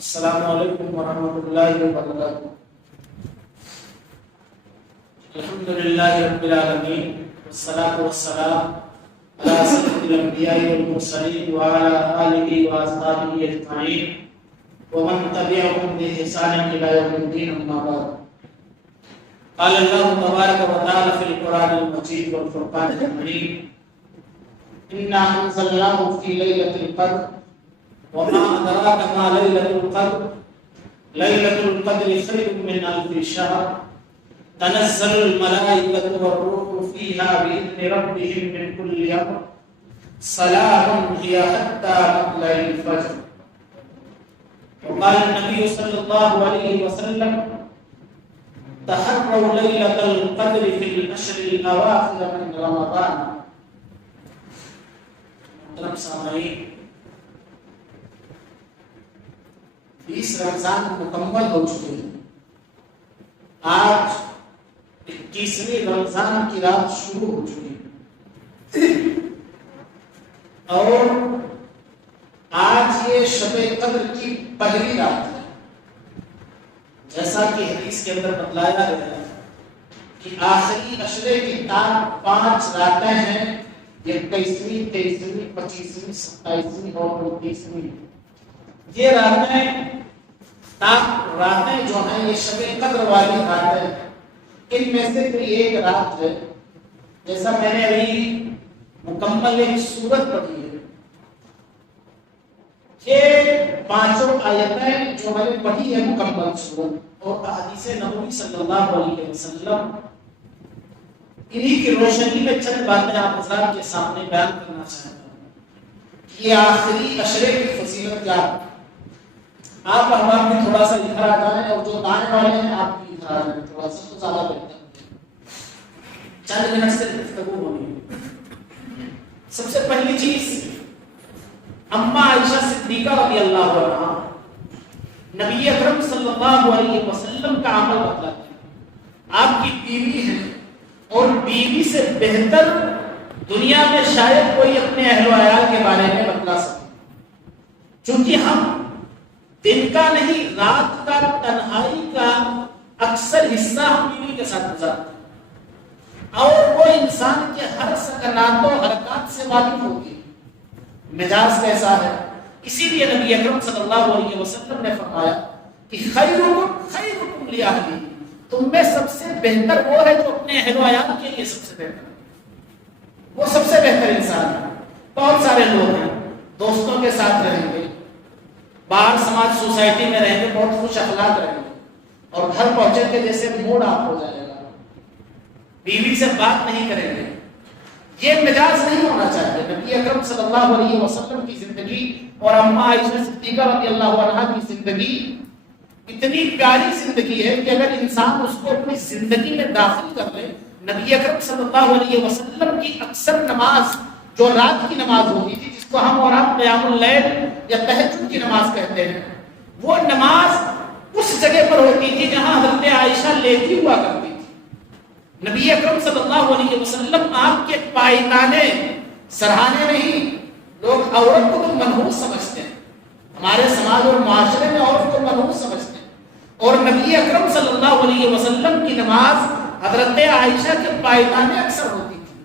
السلام علیکم ورحمۃ اللہ وبرکاتہ۔ الحمد للہ رب العالمین والصلاة والسلام علی سید الانبیاء والمرسلین وعلی آلہ واصحابہ اجمعین ومن تبعهم بإحسان إلی یوم الدین، اما بعد۔ قال اللہ تبارک وتعالی فی القرآن المجید والفرقان الحمید: انا انزلناه فی لیلۃ القدر وما أدراك ما ليلة القدر ليلة القدر خير من ألف شهر تنزل الملائكة والروح فيها بإذن ربهم من كل أمر سلام هي حتى مطلع الفجر۔ وقال النبي صلى الله عليه وسلم: تحروا ليلة القدر في الأشهر الأواخر من رمضان۔ محترم سامعین، 20 رمضان مکمل ہو چکے ہیں۔ آج 21ویں رمضان کی رات شروع ہو چکی ہے اور آج یہ شب قدر کی پہلی رات ہے۔ جیسا کہ حدیث کے اندر بتلایا گیا ہے کہ آخری عشرے کی 5 راتیں ہیں، 21ویں، 23ویں، 25ویں، 27ویں اور 29ویں۔ یہ راتیں جو ہیں یہ شب قدر والی راتیں ہیں۔ ان میں سے کوئی ایک رات ہے، جیسا میں نے ابھی مکمل ایک سورت پڑھی ہے، یہ 5 آیتیں جو میں نے پڑھی ہے مکمل سورت، اور احادیث نبوی صلی اللہ علیہ وسلم، انہی کی روشنی میں چند باتیں آپ حضرات کے سامنے بیان کرنا چاہتا ہوں۔ یہ آخری عشرے کی فضیلت کیا ہے؟ آپ احباب بھی تھوڑا سا ادھر آ جائیں، اور جو دانے والے ہیں آپ بھی ادھر آ جائیں، تھوڑا سا تو زیادہ بہتر ہے، چند منٹ سے گفتگو ہونی۔ سب سے پہلی چیز، اما عائشہ صدیقہ رضی اللہ عنہا نبی اکرم صلی اللہ علیہ وسلم کا عمل بتلاتے ہیں۔ آپ کی بیوی ہیں، اور بیوی سے بہتر دنیا میں شاید کوئی اپنے اہل و عیال کے بارے میں بتلا سکے، چونکہ ہم دن کا نہیں، رات کا، تنہائی کا اکثر حصہ ہم بیوی کے ساتھ گزارتے ہیں، اور وہ انسان کے ہر سکنات و حرکات سے واقف ہوتی ہے، مزاج کیسا ہے۔ اسی لیے نبی اکرم صلی اللہ علیہ وسلم نے فرمایا کہ خیرکم لأہلی، تم میں سب سے بہتر وہ ہے جو اپنے اہل و عیال کے لیے سب سے بہتر ہے، وہ سب سے بہتر انسان ہے۔ بہت سارے لوگ ہیں، دوستوں کے ساتھ رہیں گے، باہر سماج سوسائٹی میں رہیں گے، بہت خوش اخلاق رہیں گے، اور گھر پہنچے کے جیسے موڈ آف ہو جائے گا، بیوی سے بات نہیں کریں گے۔ یہ مزاج نہیں ہونا چاہیے۔ نبی اکرم صلی اللہ علیہ وسلم کی زندگی اور اما عائشہ صدیقہ رضی اللہ عنہا کی زندگی اتنی پیاری زندگی ہے کہ اگر انسان اس کو اپنی زندگی میں داخل کر لے، نبی اکرم صلی اللہ علیہ وسلم کی اکثر نماز جو رات کی نماز ہوتی تھی، جس کو ہم اور آپ قیام اللیل یا تہجد کی نماز کہتے ہیں، وہ نماز اس جگہ پر ہوتی تھی جہاں حضرت عائشہ لیٹی ہوا کرتی تھی۔ نبی اکرم صلی اللہ علیہ وسلم آپ کے پائیتانے سرہانے نہیں، لوگ عورت کو تو منحوس سمجھتے ہیں، ہمارے سماج اور معاشرے میں عورت کو منحوس سمجھتے ہیں، اور نبی اکرم صلی اللہ علیہ وسلم کی نماز حضرت عائشہ کے پائیتانے اکثر ہوتی تھی،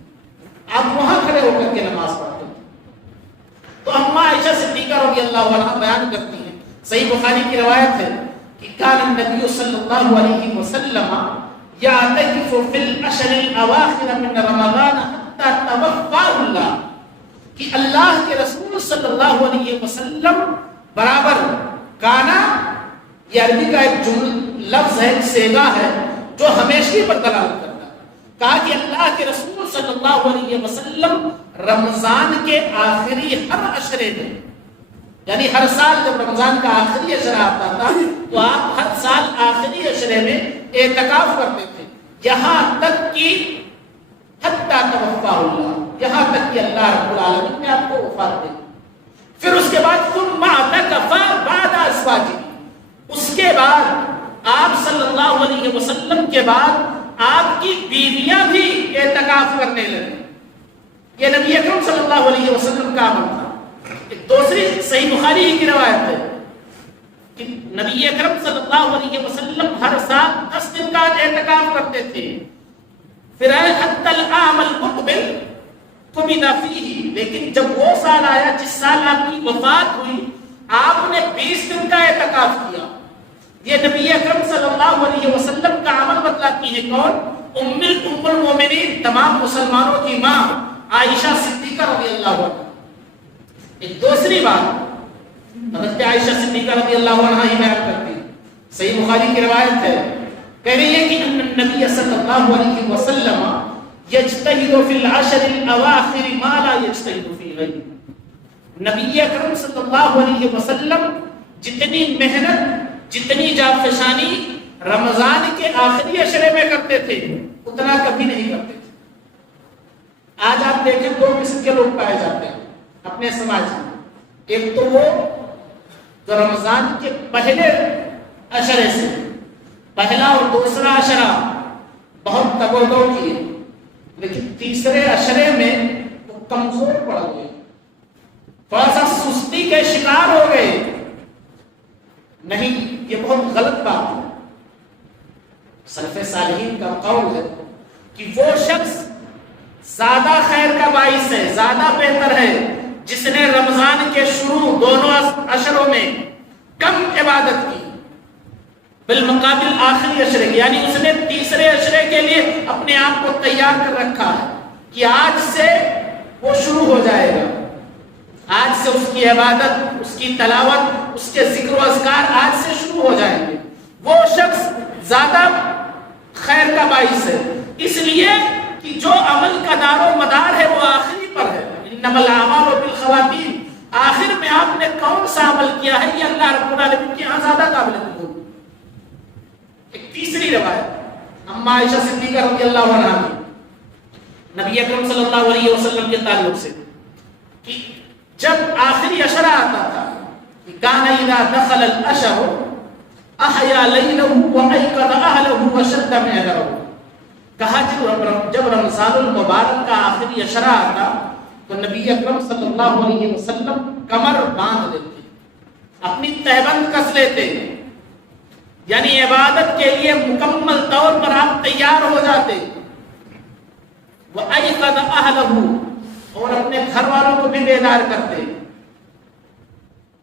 آپ وہاں کھڑے ہو کر کے نماز پڑھتے تھے۔ تو اما عائشہ صدیقہ رضی اللہ عنہا بیان کرتی ہیں، صحیح بخاری کی روایت ہے کہ کان النبی صلی اللہ علیہ وسلم یعتکف فی العشر الاواخر من رمضان حتی توفاہ اللہ، کہ اللہ کے رسول صلی اللہ علیہ وسلم برابر، کانا یہ عربی کا ایک لفظ ہے، صیغہ ہے جو ہمیشہ پر دلالت کرتا ہے۔ کہا کہ اللہ کے رسول صلی اللہ علیہ وسلم رمضان کے آخری ہر عشرے میں، یعنی ہر سال جب رمضان کا آخری عشرہ آتا تھا تو آپ ہر سال آخری عشرے میں اعتکاف کرتے تھے، یہاں تک کہ حتی توفاہ اللہ، یہاں تک کہ اللہ رب العالمین نے آپ کو وفات دے۔ پھر اس کے بعد ثم اعتکف بعد ازواجہ، اس کے بعد آپ صلی اللہ علیہ وسلم کے بعد آپ کی بیویاں بھی اعتکاف کرنے لگے۔ یہ نبی اکرم صلی اللہ علیہ وسلم کا عمل تھا۔ ایک دوسری صحیح بخاری کی روایت ہے کہ نبی اکرم صلی اللہ علیہ وسلم ہر سال 10 دن کا اعتکاف کرتے تھے. پھر حتی العام المقبل قبض فیہ، لیکن جب وہ سال آیا جس سال آپ کی وفات ہوئی آپ نے 20 دن کا اعتکاف کیا. یہ نبی اکرم صلی اللہ علیہ وسلم کا عمل بتلاتی ہے. کون؟ ام المومنین، تمام مسلمانوں کی ماں عائشہ صدیقہ رضی اللہ عنہ. ایک دوسری بات حضرت عائشہ صدیقہ رضی اللہ عنہ ہی بیان کرتی ہے، صحیح بخاری کی روایت ہے، کہہ رہی ہے کہ النبی صلی اللہ علیہ وسلم یجتہد فی العشر الاواخر ما لا یجتہد فی غیرہ. نبی اکرم صلی اللہ علیہ وسلم جتنی محنت، جتنی جانفشانی رمضان کے آخری عشرے میں کرتے تھے اتنا کبھی نہیں کرتے تھے. آج آپ دیکھیں دو قسم کے لوگ پائے جاتے ہیں اپنے سماج میں. ایک تو وہ جو رمضان کے پہلے عشرے سے، پہلا اور دوسرا عشرہ بہت تگودو کیے، لیکن تیسرے عشرے میں وہ کمزور پڑ گئے، تھوڑا سا سستی کے شکار ہو گئے. نہیں، یہ بہت غلط بات ہے. سلف صالحین کا قول ہے کہ وہ شخص زیادہ خیر کا باعث ہے، زیادہ بہتر ہے جس نے رمضان کے شروع دونوں عشروں میں کم عبادت کی بالمقابل آخری عشرے کی. یعنی اس نے تیسرے عشرے کے لیے اپنے آپ کو تیار کر رکھا ہے کہ آج سے وہ شروع ہو جائے گا، آج سے اس کی عبادت، اس کی تلاوت، اس کے ذکر و اذکار آج سے شروع ہو جائیں گے. وہ شخص زیادہ خیر کا باعث ہے، اس لیے کہ جو عمل کا دار و مدار ہے وہ آخری پر ہے. انما الاعمال بالخواتیم، آخر میں آپ نے کون سا عمل کیا ہے یہ اللہ رب العالمین کے یہاں زیادہ قابل قبول. ایک تیسری روایت اما عائشہ صدیقہ رضی اللہ عنہا کی نبی اکرم صلی اللہ علیہ وسلم کے تعلق سے کہ جب آخری عشرہ آتا تھا کان اذا دخل الاشر احیا لیلہ وایقظ اہلہ وشد مئزرہ. کہا جب رمضان المبارک کا آخری عشرہ آتا تو نبی اکرم صلی اللہ علیہ وسلم کمر باندھ لیتے، اپنی تہبند کس لیتے، یعنی عبادت کے لیے مکمل طور پر آپ تیار ہو جاتے. وَأَيْقَظَ أَهْلَهُ، اور اپنے گھر والوں کو بھی بیدار کرتے.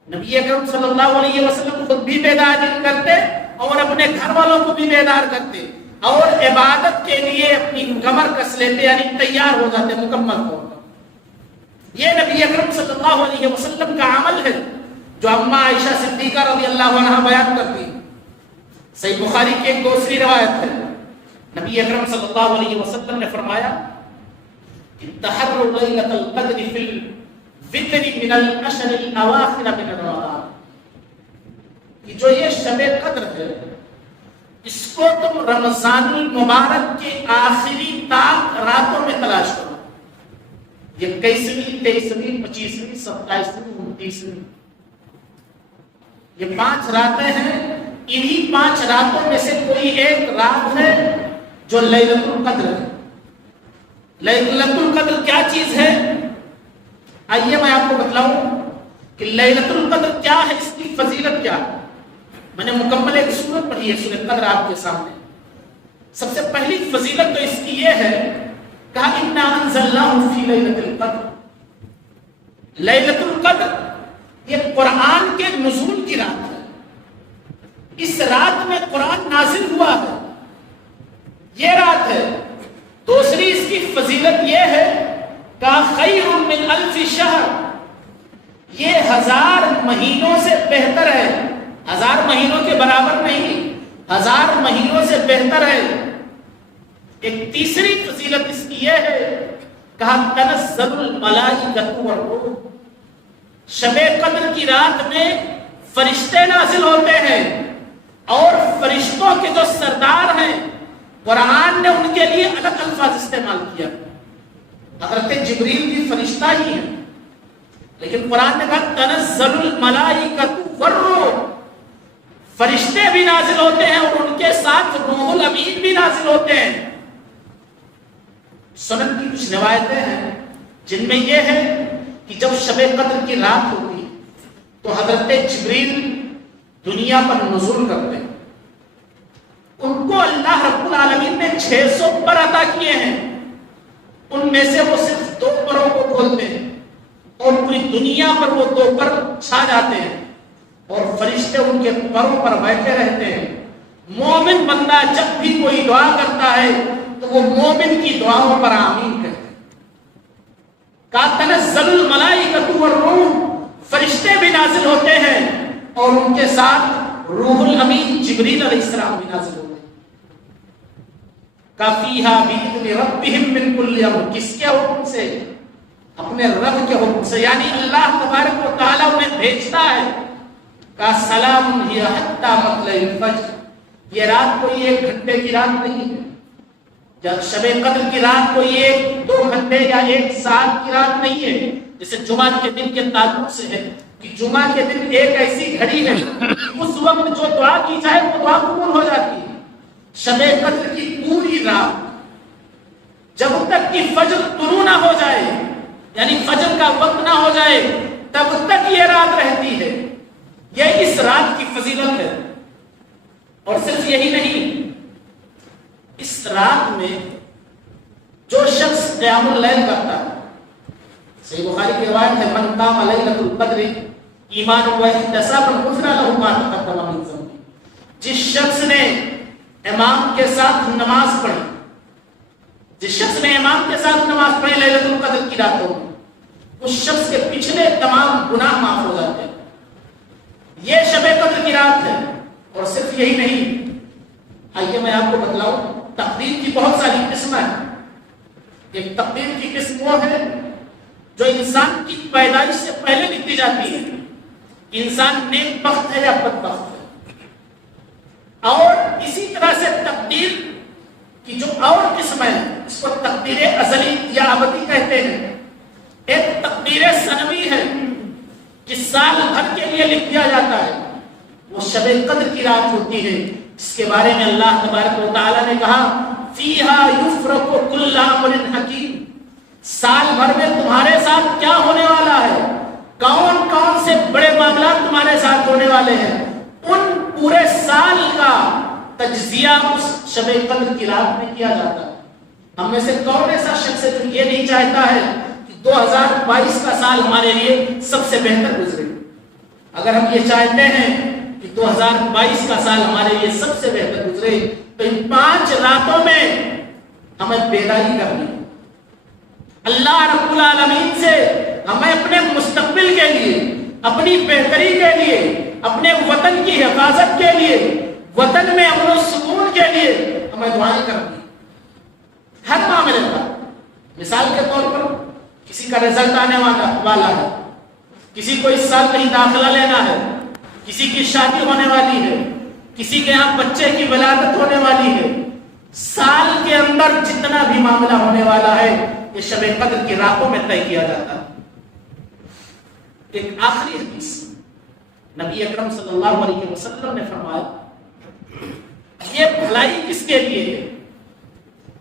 نبی اکرم صلی اللہ علیہ وسلم خود بھی بیدار کرتے اور اپنے گھر والوں کو بھی بیدار کرتے اور عبادت کے لیے اپنی کمر کس لیتے، یعنی تیار ہو جاتے مکمل طور پر. یہ نبی اکرم صلی اللہ علیہ وسلم کا عمل ہے جو اما عائشہ صدیقہ رضی اللہ عنہ بیان کرتی. صحیح بخاری کی ایک دوسری روایت ہے، نبی اکرم صلی اللہ علیہ وسلم نے فرمایا کہ تحروا لیلۃ القدر فی الوتر من العشر الاواخر من رمضان، کہ جو یہ شب قدر ہے اس کو تم رمضان المبارک کے آخری تاک راتوں میں تلاش کرو. یہ 21ویں، 23ویں، 25ویں، 27ویں، 29ویں، یہ 5 راتیں ہیں. انہی 5 راتوں میں سے کوئی ایک رات ہے جو لیلۃ القدر ہے. لیلۃ القدر کیا چیز ہے؟ آئیے میں آپ کو بتلاؤں کہ لیلۃ القدر کیا ہے، اس کی فضیلت کیا ہے. میں نے مکمل ایک سورت پڑھی ہے، سورۃ قدر آپ کے سامنے. سب سے پہلی فضیلت تو اس کی یہ ہے، کہا انا انزلناہ فی لیلۃ القدر. لیلۃ القدر یہ قرآن کے نزول کی رات ہے. اس رات میں قرآن نازل ہوا ہے، یہ رات ہے. دوسری اس کی فضیلت یہ ہے کہ خیر من الف شہر، یہ 1000 مہینوں سے بہتر ہے. 1000 مہینوں کے برابر نہیں، 1000 مہینوں سے بہتر ہے. ایک تیسری فضیلت اس کی یہ ہے، کہا تنزل الملائکۃ والروح، شب قدر کی رات میں فرشتے نازل ہوتے ہیں اور فرشتوں کے جو سردار ہیں قرآن نے ان کے لیے الگ الفاظ استعمال کیا. حضرت جبریل بھی فرشتہ ہی ہیں، لیکن قرآن نے کہا تنزل الملائکۃ والروح، فرشتے بھی نازل ہوتے ہیں اور ان کے ساتھ روح الامین بھی نازل ہوتے ہیں. سنن کی کچھ روایتیں ہیں جن میں یہ ہے کہ جب شب قدر کی رات ہوتی تو حضرت جبریل دنیا پر نزول کرتے ہیں، ان کو اللہ رب العالمین نے 600 پر عطا کیے ہیں، ان میں سے وہ صرف 2 پروں کو کھولتے ہیں اور پوری دنیا پر وہ 2 پر چھا جاتے ہیں اور فرشتے ان کے پروں پر بیٹھے رہتے ہیں۔ مومن بندہ جب بھی کوئی دعا کرتا ہے تو وہ مومن کی دعاؤں پر آمین کہتے ہیں۔ تنزل الملائکۃ والروح، فرشتے بھی نازل ہوتے ہیں اور ان کے ساتھ روح الامین جبریل علیہ السلام بھی نازل ہوتے ہیں۔ کافیہا بإذن ربہم من کل امر، کس کے حکم سے؟ اپنے رب کے حکم سے، یعنی اللہ تبارک و تعالیٰ انہیں بھیجتا ہے۔ کا سلام ہی حتی مطلع الفجر، یہ رات کوئی 1 گھنٹے کی رات نہیں ہے، جب شب قدر کی رات کوئی 1-2 گھنٹے یا 1 سال کی رات نہیں ہے، جیسے جمعہ کے دن کے تعلق سے ہے کہ جمعہ کے دن ایک ایسی گھڑی ہے اس وقت جو دعا کی جائے وہ دعا قبول ہو جاتی ہے۔ شب قدر کی پوری رات جب تک کہ فجر طلوع نہ ہو جائے، یعنی فجر کا وقت نہ ہو جائے، تب تک یہ رات رہتی ہے۔ یہ اس رات کی فضیلت ہے۔ اور صرف یہی نہیں، اس رات میں جو شخص قیام اللیل کرتا ہے، صحیح بخاری کی روایت ہے، من قام لیلۃ القدر ایمانا واحتسابا غفر له ما تقدم من ذنبه، جس شخص نے امام کے ساتھ نماز پڑھی، جس شخص نے امام کے ساتھ نماز پڑھی لیلۃ القدر کی راتوں میں، اس شخص کے پچھلے تمام گناہ معاف ہو جاتے ہیں۔ یہ شب قدر کی رات ہے۔ اور صرف یہی نہیں، آئیے میں آپ کو بتلاؤں، تقدیر کی بہت ساری قسمیں ہیں۔ ایک تقدیر کی قسم وہ ہے جو انسان کی پیدائش سے پہلے لکھی جاتی ہے، انسان نیک بخت ہے یا بدبخت ہے۔ اور اسی طرح سے تقدیر کی جو اور قسم ہے اس کو تقدیر ازلی یا ابدی کہتے ہیں۔ ایک تقدیر سنوی ہے کہ سال بھر کے لیے لکھ دیا جاتا ہے، وہ شب قدر کی رات ہوتی ہے، جس کے بارے میں اللہ تبارک و تعالیٰ نے کہا فیہا یفرق کل امر حکیم، سال بھر میں تمہارے ساتھ کیا ہونے والا ہے، کون کون سے بڑے معاملات تمہارے ساتھ ہونے والے ہیں، ان پورے سال کا تجزیہ اس شب قدر کی رات میں کیا جاتا ہے۔ ہم میں سے کون ایسا شخص ہے جو یہ نہیں چاہتا ہے کہ 2022 کا سال ہمارے لیے سب سے بہتر گزرے؟ اگر ہم یہ چاہتے ہیں کہ 2022 کا سال ہمارے لیے سب سے بہتر گزرے تو ان 5 راتوں میں ہمیں بیداری کرنی ہے۔ اللہ رب العالمین سے ہمیں اپنے مستقبل کے لیے، اپنی بہتری کے لیے، اپنے وطن کی حفاظت کے لیے، وطن میں امن و سکون کے لیے ہمیں دعائیں کرنی ہر معاملے پر۔ مثال کے طور پر کسی کا رزلٹ آنے والا ہے، کسی کو اس سال کہیں داخلہ لینا ہے، کسی کی شادی ہونے والی ہے، کسی کے یہاں بچے کی ولادت ہونے والی ہے، سال کے اندر جتنا بھی معاملہ ہونے والا ہے یہ شب قدر کی راتوں میں طے کیا جاتا ہے۔ ایک آخری حدیث نبی اکرم صلی اللہ علیہ وسلم نے فرمایا یہ بھلائی کس کے لیے ہے،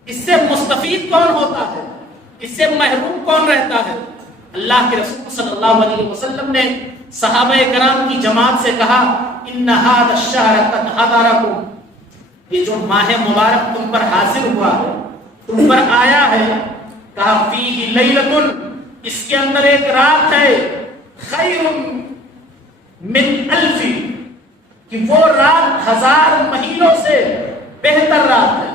اس سے مستفید کون ہوتا ہے، اس سے محروم کون رہتا ہے؟ اللہ کے رسول صلی اللہ علیہ وسلم نے صحابہ کرام کی جماعت سے کہا ان ھذا الشہر قد حضرکم، یہ جو ماہ مبارک تم پر حاضر ہوا ہے، تم پر آیا ہے، کہا فیہ لیلۃ، اس کے اندر ایک رات ہے، خیر من الف، کہ وہ رات 1000 مہینوں سے بہتر رات ہے،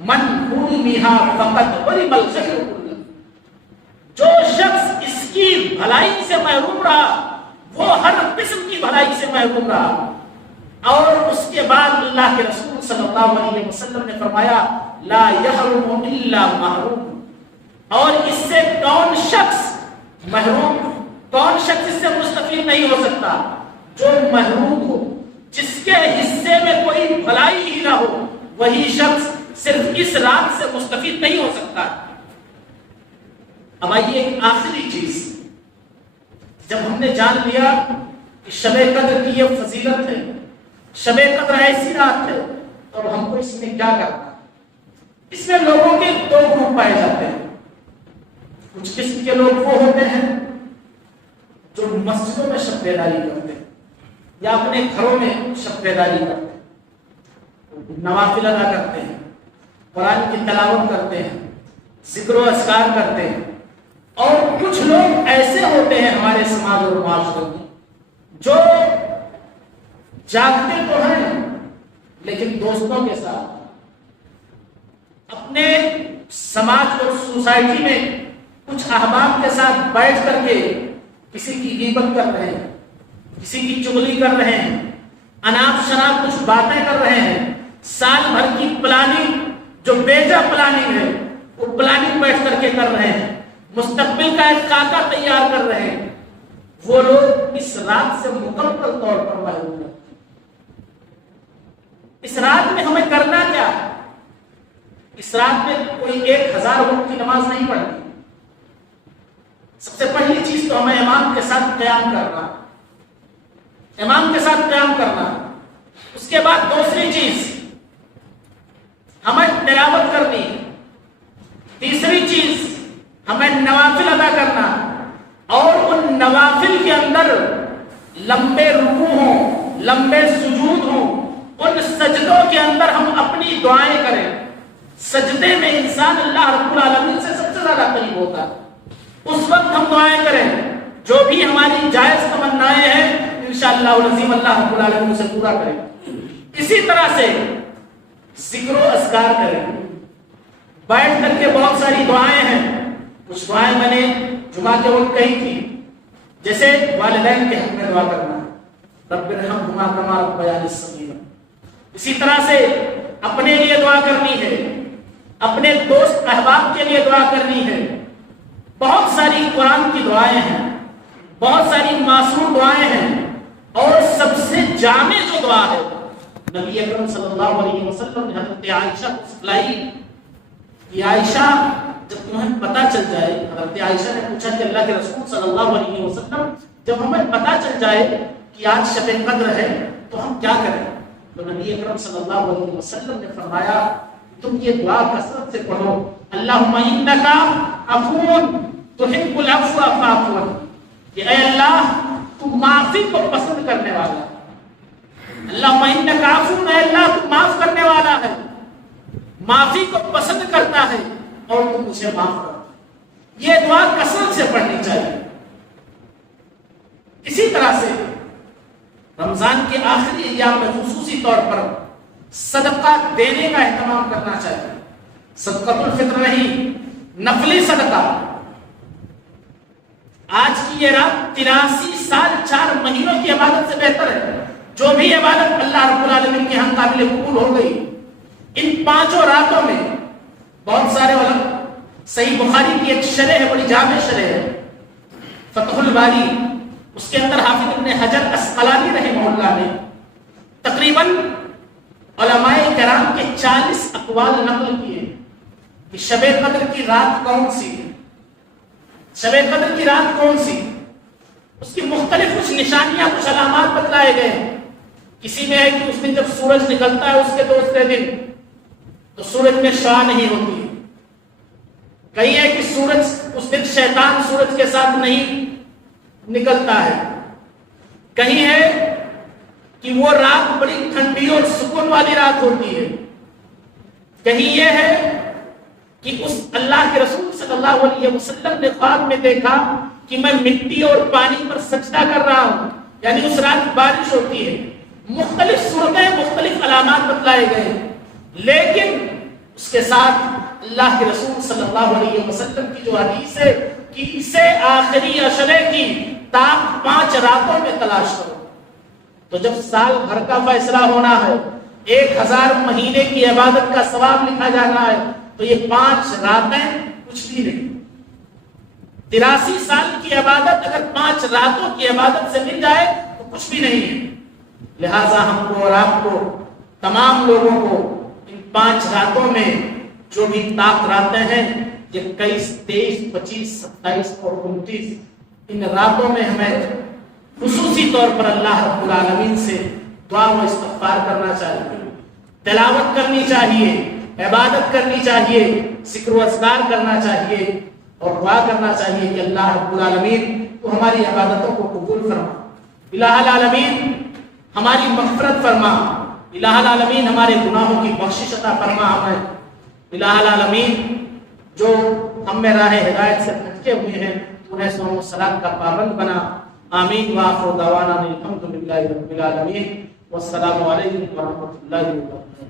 من حرمھا فقد حرم الخیر کلہ، جو شخص اس کی بھلائی سے محروم رہا وہ ہر قسم کی بھلائی سے محروم رہا۔ اور اس کے بعد اللہ کے رسول صلی اللہ علیہ وسلم نے فرمایا لا یحرم الا محروم، اور اس سے کون شخص محروم، کون شخص اس سے مستفید نہیں ہو سکتا؟ جو محروم ہو، جس کے حصے میں کوئی بھلائی ہی نہ ہو، وہی شخص صرف اس رات سے مستفید نہیں ہو سکتا۔ اب آئیے ایک آخری چیز، جب ہم نے جان لیا کہ شب قدر کی یہ فضیلت ہے، شب قدر ایسی رات ہے، اور ہم کو اس میں کیا کرنا ہے؟ اس میں لوگوں کے 2 گروپ پائے جاتے ہیں۔ کچھ قسم کے لوگ وہ ہوتے ہیں جو مسجدوں میں شب بیداری کرتے ہیں، یا اپنے گھروں میں شب بیداری کرتے ہیں، نوافل ادا کرتے ہیں، قرآن کی تلاوت کرتے ہیں، ذکر و اذکار کرتے ہیں. اور کچھ لوگ ایسے ہوتے ہیں ہمارے سماج اور معاشرے میں جو جاگتے تو ہیں لیکن دوستوں کے ساتھ اپنے سماج اور سوسائٹی میں کچھ احباب کے ساتھ بیٹھ کر کے کسی کی غیبت کر رہے ہیں، کسی کی چغلی کر رہے ہیں، اناپ شناپ کچھ باتیں کر رہے ہیں. سال بھر کی پلاننگ جو بیجا پلاننگ ہے وہ پلاننگ بیٹھ کر کے کر رہے ہیں، مستقبل کا ایک خاکہ تیار کر رہے ہیں. وہ لوگ اس رات سے مکمل طور پر محروم ہیں. اس رات میں ہمیں کرنا کیا ہے؟ اس رات میں کوئی 1000 وقت کی نماز نہیں پڑھنی. سب سے پہلی چیز تو ہمیں امام کے ساتھ قیام کرنا، امام کے ساتھ قیام کرنا. اس کے بعد دوسری چیز ہمیں تلاوت کرنی. تیسری چیز ہمیں نوافل ادا کرنا، اور ان نوافل کے اندر لمبے رکوع ہوں، لمبے سجود ہوں، ان سجدوں کے اندر ہم اپنی دعائیں کریں. سجدے میں انسان اللہ رب العالمین سے سب سے زیادہ قریب ہوتا ہے. اس وقت ہم دعائیں کریں، جو بھی ہماری جائز تمنائیں ہیں انشاءاللہ العظیم اللہ رب العالمین اسے پورا کرے. اسی طرح سے ذکر و اذکار کریں. بیٹھ کر کے بہت ساری دعائیں ہیں. کچھ دعائیں میں نے جمعہ کے وقت کہی تھی، جیسے والدین کے حق میں دعا کرنا، رب ارحمہما کما ربیانی صغیرا. اسی طرح سے اپنے لیے دعا کرنی ہے، اپنے دوست احباب کے لیے دعا کرنی ہے. بہت ساری قرآن کی دعائیں ہیں، بہت ساری معصوم دعائیں ہیں. اور سب سے جامع جو دعا ہے نبی اکرم صلی اللہ علیہ وسلم نے حضرت عائشہ کو سکھلائی کہ عائشہ جب تمہیں پتہ چل جائے، حضرت عائشہ نے پوچھا کہ اللہ کے رسول صلی اللہ علیہ وسلم جب ہمیں پتہ چل جائے کہ آج شب قدر ہے تو ہم کیا کریں؟ تو نبی اکرم صلی اللہ علیہ وسلم نے فرمایا تم یہ دعا کثرت سے پڑھو، اللہم انک عفو تحب العفو فاعف عنی، کہ اے اللہ تو معافی کو پسند کرنے والا ہے. اللہم انک عفو، اے اللہ تو معاف کرنے والا ہے، معافی کو پسند کرتا ہے اور تم مجھے معاف کرو. یہ دعا کثرت سے پڑھنی چاہیے. اسی طرح سے رمضان کے آخری ایام میں خصوصی طور پر صدقہ دینے کا اہتمام کرنا چاہیے. صدقۃ الفطر نہیں، نفلی صدقہ. آج کی یہ رات 83 سال 4 مہینوں کی عبادت سے بہتر ہے. جو بھی عبادت اللہ رب العالمین کے ہاں قابل قبول ہو گئی ان 5 راتوں میں. بہت سارے علماء، صحیح بخاری کی ایک شرح ہے، بڑی جامع شرح ہے فتح الباری، اس کے اندر حافظ ابن حجر اسقلانی رحمہ اللہ نے تقریباً علماء کرام کے 40 اقوال نقل کیے کہ شب قدر کی رات کون سی ہے، شب قدر کی رات کون سی. اس کی مختلف کچھ نشانیاں، کچھ علامات بتلائے گئے. کسی میں ہے کہ اس دن جب سورج نکلتا ہے اس کے دوسرے دن تو سورج میں شعاع نہیں ہوتی. کہیں ہے کہ سورج اس دن شیطان سورج کے ساتھ نہیں نکلتا ہے. کہیں ہے کہ وہ رات بڑی ٹھنڈی اور سکون والی رات ہوتی ہے. کہیں یہ ہے کہ اس اللہ کے رسول صلی اللہ علیہ وسلم نے خواب میں دیکھا کہ میں مٹی اور پانی پر سجدہ کر رہا ہوں، یعنی اس رات بارش ہوتی ہے. مختلف صورتیں، مختلف علامات بتلائے گئے. لیکن اس کے ساتھ اللہ کے رسول صلی اللہ علیہ وسلم کی جو حدیث ہے کہ اسے آخری عشرے کی تاک 5 راتوں میں تلاش کرو. تو جب سال بھر کا فیصلہ ہونا ہے، 1000 مہینے کی عبادت کا ثواب لکھا جانا ہے، تو یہ 5 راتیں کچھ بھی نہیں. 83 سال کی عبادت اگر 5 راتوں کی عبادت سے مل جائے تو کچھ بھی نہیں ہے. لہٰذا ہم کو اور آپ کو، تمام لوگوں کو ان 5 راتوں میں جو بھی طاق راتیں ہیں، یہ 21، 23، 25، 27 اور 29، ان راتوں میں ہمیں خصوصی طور پر اللہ رب العالمین سے دعا و استغفار کرنا چاہیے، تلاوت کرنی چاہیے، عبادت کرنی چاہیے، ذکر و اذکار کرنا چاہیے اور دعا کرنا چاہیے کہ اللہ رب العالمین تو ہماری عبادتوں کو قبول فرما. الہ العالمین ہماری مغفرت فرما، الہ العالمین ہمارے گناہوں کی بخشش عطا فرما ہمیں، الہ العالمین جو ہم میں راہ ہدایت سے بھٹکے ہوئے ہیں انہیں صوم و صلاۃ کا پابند بنا۔ آمین وآخر دعوانا الحمد للہ رب العالمین، والسلام علیکم ورحمۃ اللہ وبرکاتہ۔